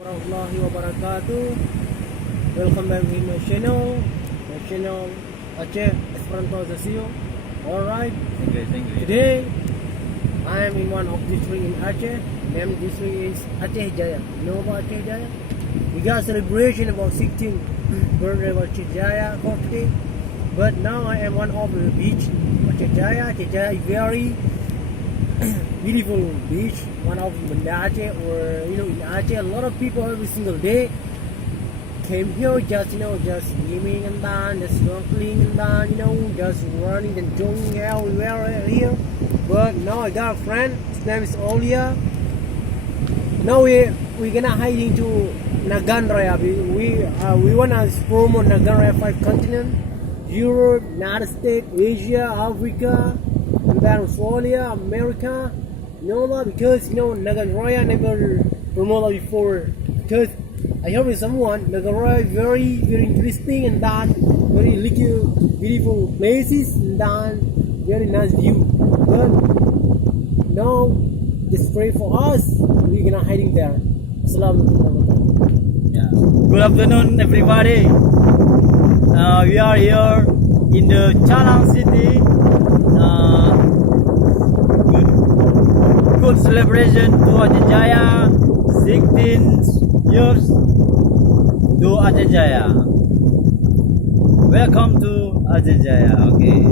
Warahmatullahi wabarakatuh. Welcome back to my channel. Aceh Esperanto Zasio. Alright. Thank you. Today I am in one of district in Aceh. Name district is Aceh Jaya. You know about Aceh Jaya? We got celebration about 16th birthday of Aceh Jaya for today. But now I am one of the beach Aceh Jaya. Aceh Jaya is very beautiful beach, one of Banda Aceh, or in Aceh a lot of people every single day came here just just swimming and then just snorkeling and then just running and jogging everywhere here. But now I got a friend, his name is Olia. Now we're gonna hide into Nagan Raya. We wanna promote Nagan Raya 5 continent, Europe, United States, Asia, Africa, and then Australia, America. Because Nagan Raya never promoted before. Because I heard with someone Nagan Raya very very interesting and that very little beautiful places and then very nice view. But now just pray for us. We're gonna hiding there. Assalamualaikum. Yeah. Good afternoon, everybody. We are here in the Chalang city. Good celebration to Aceh Jaya. 16 years to Aceh Jaya. Welcome to Aceh Jaya. Okay.